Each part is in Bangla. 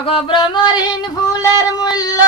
অগব্রমরহীন ফুলের মূল্য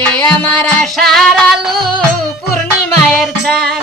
যে আমার আশার আলো পূর্ণিমায়ের চান।